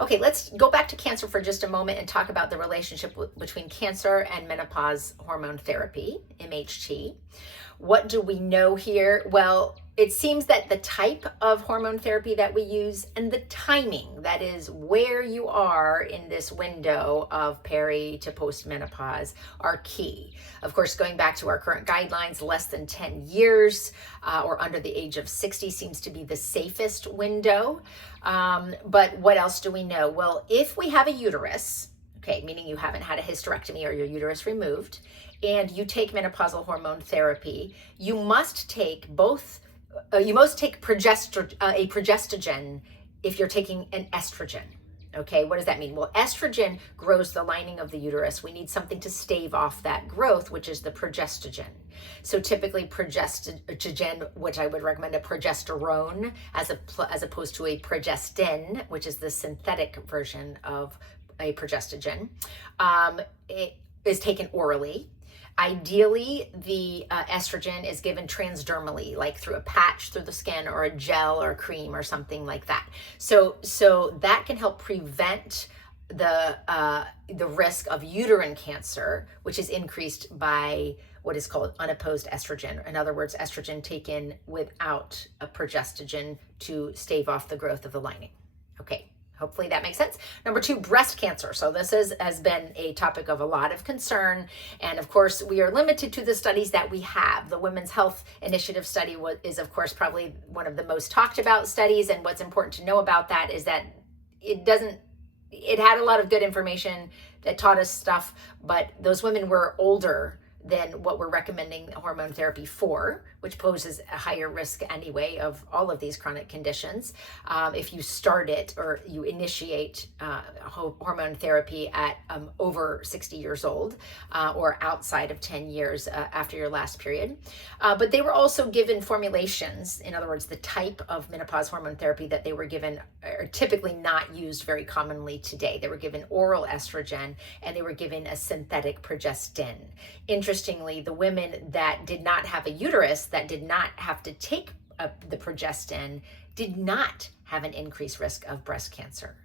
Okay, let's go back to cancer for just a moment and talk about the relationship between cancer and menopause hormone therapy, MHT. What do we know here? Well, it seems that the type of hormone therapy that we use and the timing, that is where you are in this window of peri to postmenopause, are key. Of course, going back to our current guidelines, less than 10 years or under the age of 60 seems to be the safest window. But what else do we know? Well, if we have a uterus, okay, meaning you haven't had a hysterectomy or your uterus removed, and you take menopausal hormone therapy, you must take a progestogen if you're taking an estrogen. Okay, what does that mean? Well, estrogen grows the lining of the uterus. We need something to stave off that growth, which is the progestogen. So typically progestogen, which I would recommend a progesterone as opposed to a progestin, which is the synthetic version of a progestogen, it is taken orally. Ideally, the estrogen is given transdermally, like through a patch through the skin or a gel or a cream or something like that. So that can help prevent the risk of uterine cancer, which is increased by what is called unopposed estrogen. In other words, estrogen taken without a progestogen to stave off the growth of the lining. Okay. Hopefully that makes sense. Number 2, breast cancer. So this has been a topic of a lot of concern. And of course, we are limited to the studies that we have. The Women's Health Initiative study is, of course, probably one of the most talked about studies. And what's important to know about that is that it had a lot of good information that taught us stuff, but those women were older than what we're recommending hormone therapy for, which poses a higher risk anyway of all of these chronic conditions. If you start it or you initiate hormone therapy at over 60 years old or outside of 10 years after your last period. But they were also given formulations. In other words, the type of menopause hormone therapy that they were given are typically not used very commonly today. They were given oral estrogen and they were given a synthetic progestin. Interestingly, the women that did not have a uterus, that did not have to take the progestin, did not have an increased risk of breast cancer.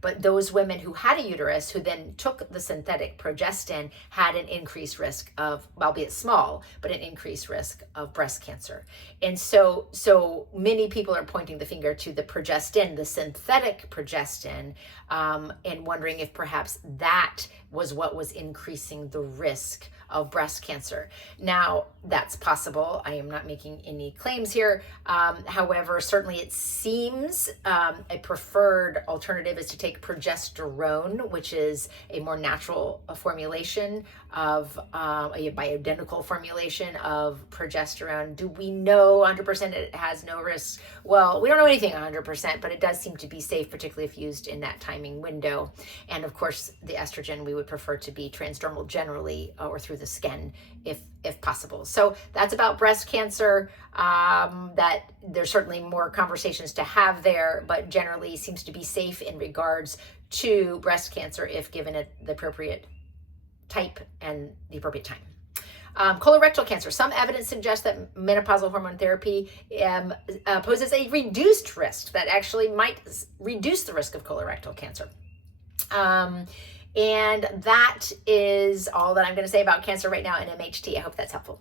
But those women who had a uterus, who then took the synthetic progestin, had an increased risk of, albeit small, but an increased risk of breast cancer. And so many people are pointing the finger to the progestin, the synthetic progestin, and wondering if perhaps that was what was increasing the risk of breast cancer. Now, that's possible. I am not making any claims here. However, certainly it seems a preferred alternative is to take progesterone, which is a more natural formulation of a bioidentical formulation of progesterone. Do we know 100% it has no risks? Well, we don't know anything 100%, but it does seem to be safe, particularly if used in that timing window. And of course, the estrogen we would prefer to be transdermal generally or through the skin if possible. So that's about breast cancer. That there's certainly more conversations to have there, but generally seems to be safe in regards to breast cancer if given the appropriate type and the appropriate time. Colorectal cancer. Some evidence suggests that menopausal hormone therapy poses a reduced risk that actually might reduce the risk of colorectal cancer. And that is all that I'm going to say about cancer right now and MHT. I hope that's helpful.